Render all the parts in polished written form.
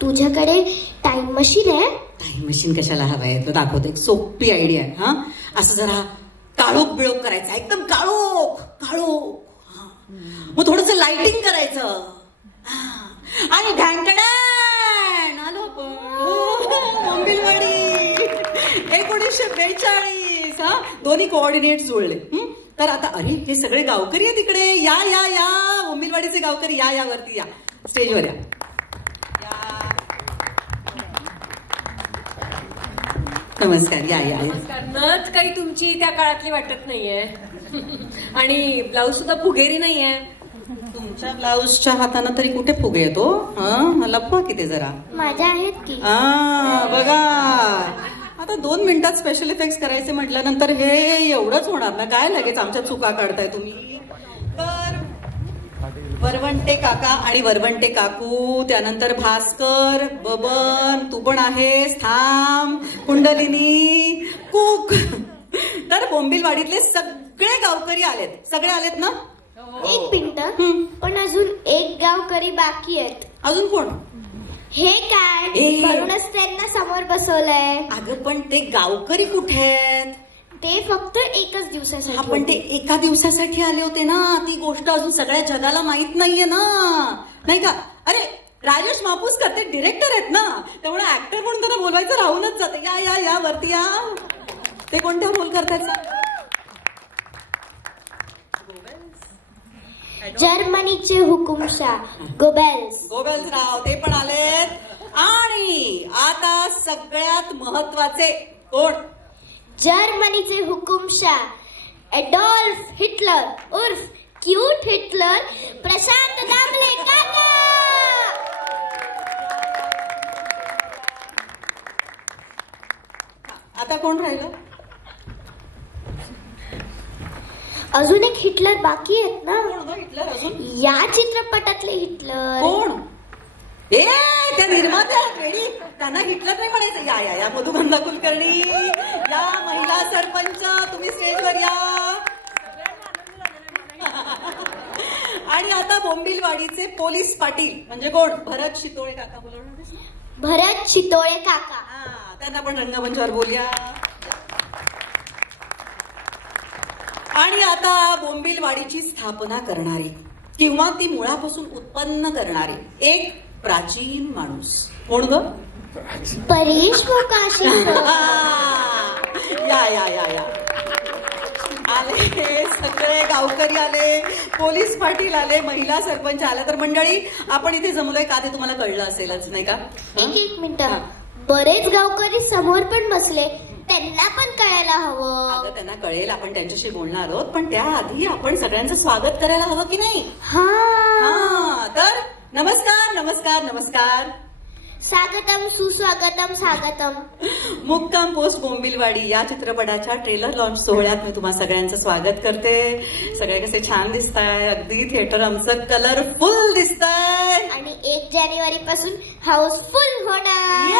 तुझ्याकडे time machine आहे? Time machine कशाला हवंय? तो दाखवतो. एक सोपी आयडिया आहे. हा, असं जरा काळोख बिळोख करायचं, एकदम काळोख काळोख. मग थोडस लाइटिंग करायचं आणि ढँटडॅन आलो आपण. बोंबिलवाडी 1942. हा, दोन्ही कोऑर्डिनेट जुळले. तर आता अरे हे सगळे गावकरी आहे तिकडे. या या या बोंबिलवाडीचे गावकरी या, या वरती या, स्टेजवर या. नमस्कार. या या. नमस्कार. नथ काही तुमची त्या काळातली वाटत नाहीये आणि ब्लाऊज सुद्धा फुगेरी नाहीये. तुमच्या ब्लाऊजच्या हाताने तरी कुठे फुगे येतो? हा, लपवा किती जरा. माझ्या आहेत की. बघा आता 2 मिनिटात स्पेशल इफेक्ट्स करायचे म्हटल्यानंतर हे एवढंच होणार ना? काय लगेच आमच्या चुका काढताय तुम्ही? तर वरवंटे काका आणि वरवंटे काकू, त्यानंतर भास्कर, बबन, तू पण आहेस, थांब, कुंडलिनी, कुक. तर बोंबिलवाडीतले सगळे गावकरी आलेत. सगळे आलेत ना? एक मिनिट, पण अजून एक गावकरी बाकी आहेत. अजून कोण? हे काय? म्हणूनच त्यांना समोर बसवलंय. अगं पण ते गावकरी कुठे आहेत? ते फक्त एकच दिवसासाठी. आपण ते एका दिवसासाठी आले होते ना. ती गोष्ट अजून सगळ्या जगाला माहित नाहीये ना, नाही का? अरे राजेश मापूसकर ते डिरेक्टर आहेत ना, त्यामुळे ऍक्टर म्हणून त्यांना बोलवायचं राहूनच जाते. या या या वरती या. ते कोणत्या रोल करतायत? जर्मनीचे हुकुमशाह गोबेल्स. गोबेल्स राव ते पण आलेत. आणि आता सगळ्यात महत्वाचे कोण? जर्मनीचे हुकुमशाह एडॉल्फ हिटलर उर्फ क्यूट हिटलर, प्रशांत दामले काका. आता कोण राहिलं? अजून एक हिटलर बाकी आहेत ना. कोण हिटलर अजून? या चित्रपटातले हिटलर. कोण? ए त्या निर्मात्या वेळी त्यांना हिटलर नाही म्हणायचं. या या या मधुगंधा कुलकर्णी, या महिला सरपंच, तुम्ही स्टेजवर या. आणि आता बोंबिलवाडीचे पोलीस पाटील म्हणजे कोण? भरत शितोळे काका. बोलवणार? भरत शितोळे काका. त्यांना पण रंगमंचावर बोलूया. आणि आता बोंबिलवाडीची स्थापना करणारी किंवा ती मुळापासून उत्पन्न करणारी एक प्राचीन माणूस. कोण ग? परेश मोकाशी. या या या या. आले सगळे गावकरी आले, पोलीस पाटील आले, महिला सरपंच आले. तर मंडळी आपण इथे जमलोय का ते तुम्हाला कळलं असेलच नाही का? एक मिनिट, बरेच गावकरी समोर पण बसले, त्यांना पण कळायला हवं. अगं त्यांना कळेल, आपण त्यांच्याशी बोलणार आहोत, पण त्याआधी आपण सगळ्यांचं स्वागत करायला हवं की नाही? हा. तर नमस्कार नमस्कार नमस्कार. स्वागतम सुस्वागतम स्वागतम. मुक्काम पोस्ट बोंबिलवाडी या चित्रपटाच्या ट्रेलर लॉन्च सोहळ्यात मी तुम्हा सगळ्यांचं स्वागत करते. सगळे कसे छान दिसताय, अगदी थिएटर आमचं कलरफुल दिसतंय. आणि 1 जानेवारी पासून हाऊसफुल होणार.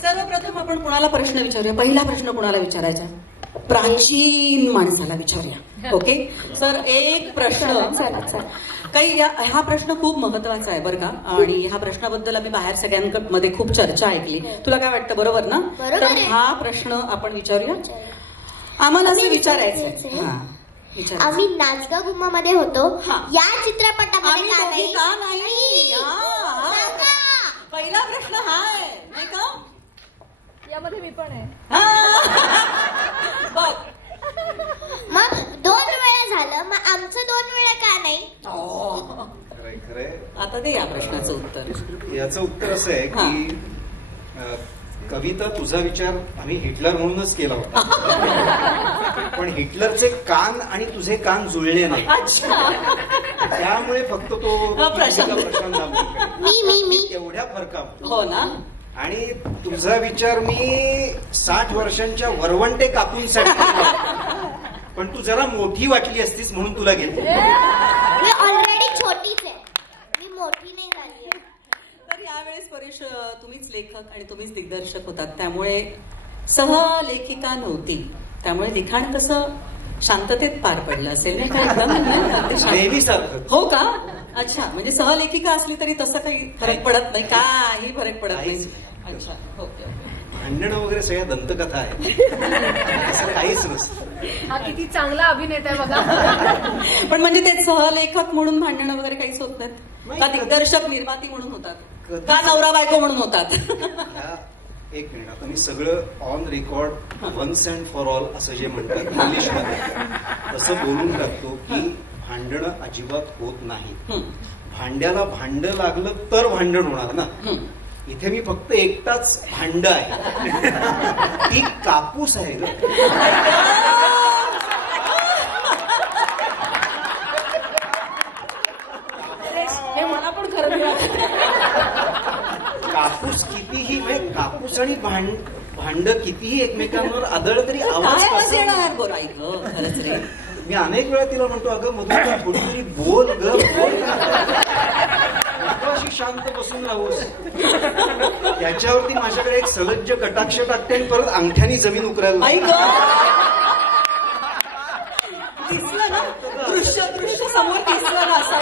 सर्वप्रथम आपण कुणाला प्रश्न विचारूया? पहिला प्रश्न कुणाला विचारायचा? प्राचीन माणसाला विचारूया. ओके सर, एक प्रश्न काही, हा प्रश्न खूप महत्वाचा आहे बरं का, आणि ह्या प्रश्नाबद्दल आम्ही बाहेर सगळ्यांमध्ये खूप चर्चा ऐकली. तुला काय वाटतं? बरोबर ना? तर हा प्रश्न आपण विचारूया. आम्हाला असं विचारायचंय, आम्ही नाचगा गुम्मा मध्ये होतो, या चित्रपटामध्ये का नाही? पहिला प्रश्न हा आहे नाही का? यामध्ये मी पण आहे. बघ मग 2 वेळा झालं, मग आमचं 2 वेळा का नाही? आता ते या प्रश्नाचं उत्तर. याचं उत्तर असं आहे की कविता, तुझा विचार आम्ही हिटलर म्हणूनच केला होता, पण हिटलरचे कान आणि तुझे कान जुळले नाही, त्यामुळे फक्त तो प्रशांत मी एवढ्या फरकात. हो ना? आणि तुझा विचार मी 60 वर्षांच्या वरवंटे काकूंसाठी केला, पण तू जरा मोठी वाटली असतीस म्हणून तुला घेतली. मी ऑलरेडी छोटीच आहे, मी मोठी नाही झाली. तर यावेळेस परेश तुम्हीच लेखक आणि तुम्हीच दिग्दर्शक होतात, त्यामुळे सहलेखिका नव्हती, त्यामुळे लिखाण कसं शांततेत पार पडलं असेल नाही का? एकदम नेहमी सारखं. हो का? अच्छा, म्हणजे सहलेखिका असली तरी तसं काही फरक पडत नाही, काही फरक पडत नाही. काहीच अच्छा, ओके ओके. भांडणं वगैरे सगळ्या दंतकथा आहे, असं काहीच नसतं. हा किती चांगला अभिनेता आहे बघा. पण म्हणजे ते सहलेखक म्हणून भांडणं वगैरे काहीच होत नाहीत का? दिग्दर्शक निर्माती म्हणून होतात का? नवरा बायको म्हणून होतात? एक मिनिट, आता मी सगळं on record once and for all असं जे म्हणतात इंग्लिशमध्ये तसं बोलून टाकतो की भांडणं अजिबात होत नाही. भांड्याला भांड लागलं तर भांडण होणार ना. इथे मी फक्त एकटाच भांड आहे, ती कापूस आहे ग. हे मला पण खरं कापूस कितीही म्हणजे कापूस आणि भांड कितीही एकमेकांवर आदळलं तरी आवाज काय कसा येणार? बरं ऐक खरंच रे. मी अनेक वेळा तिला म्हणतो, अगं मधून थोडीतरी बोल ग, बोल. अशी शांत बसून राहूस. त्याच्यावरती माझ्याकडे एक सलज्ज कटाक्ष टाकते आणि परत अंगठ्यानी जमीन उकरायला ऐक दिसलं ना, दृश्य समोर दिसलं ना असं.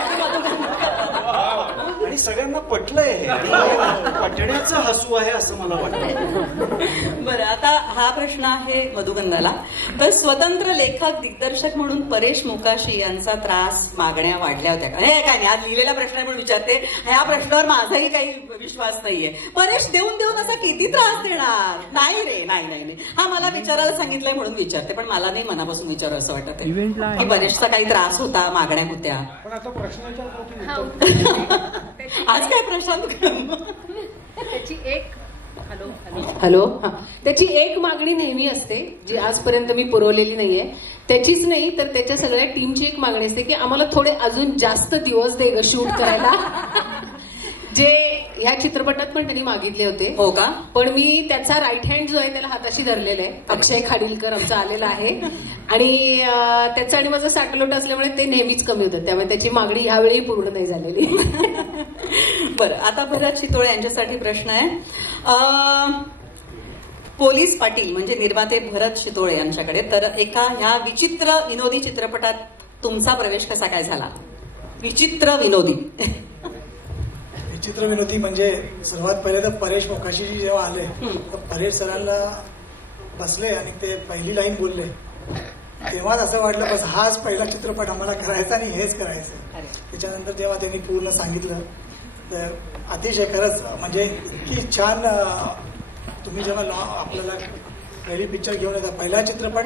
आणि सगळ्यांना पटलंय हे, आणि पटण्याचं हसू आहे असं मला वाटतं. बरं, आता हा प्रश्न आहे मधुगंधाला. तर स्वतंत्र लेखक दिग्दर्शक म्हणून परेश मोकाशी यांचा त्रास, मागण्या वाढल्या होत्या का? हे काय नाही, आज लिहिलेला प्रश्न आहे म्हणून विचारते. ह्या प्रश्नावर माझाही काही विश्वास नाहीये. परेश देऊन देऊन असा किती त्रास देणार? नाही रे, नाही नाही नाही. हा मला विचारायला सांगितलंय म्हणून विचारते, पण मला नाही मनापासून विचारू असं वाटत आहे की परेशचा काही त्रास होता, मागण्या होत्या. पण आता प्रश्नाच्या आज काय प्रशांत त्याची एक हॅलो हा, त्याची एक मागणी नेहमी असते जी आजपर्यंत मी पुरवलेली नाहीये. त्याचीच नाही तर त्याच्या सगळ्या टीमची एक मागणी असते की आम्हाला थोडे अजून जास्त दिवस दे ग शूट करायला. जे ह्या चित्रपटात पण त्यांनी मागितले होते. हो का? पण मी त्याचा राईट हँड जो आहे त्याला हाताशी धरलेला आहे. अक्षय खाडीलकर आमचा आलेला आहे आणि त्याचं आणि माझं साटलोट असल्यामुळे ते नेहमीच कमी होतं, त्यामुळे त्याची मागणी ह्यावेळी पूर्ण नाही झालेली. बरं, आता भरत शितोळे यांच्यासाठी प्रश्न आहे. पोलीस पाटील म्हणजे निर्माते भरत शितोळे यांच्याकडे. तर एका ह्या विचित्र विनोदी चित्रपटात तुमचा प्रवेश कसा काय झाला? विचित्र विनोदी. विचित्र विनोदी म्हणजे सर्वात पहिले तर परेश मोकाशीजी जेव्हा आले तर परेश सरांना बसले आणि ते पहिली लाईन बोलले, तेव्हाच असं वाटलं बस हाच पहिला चित्रपट आम्हाला करायचा आणि हेच करायचं. त्याच्यानंतर जेव्हा त्यांनी पूर्ण सांगितलं तर अतिशय खरंच म्हणजे इतकी छान. तुम्ही जेव्हा आपल्याला पहिली पिक्चर घेऊन येता, पहिला चित्रपट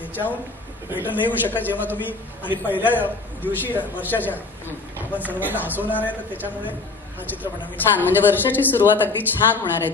याच्याहून बेटर नाही होऊ शकत जेव्हा तुम्ही, आणि पहिल्या दिवशी वर्षाच्या आपण सर्वांना हसवणार आहे, तर त्याच्यामुळे हा चित्रपट आम्ही छान, म्हणजे वर्षाची सुरुवात अगदी छान होणार आहे.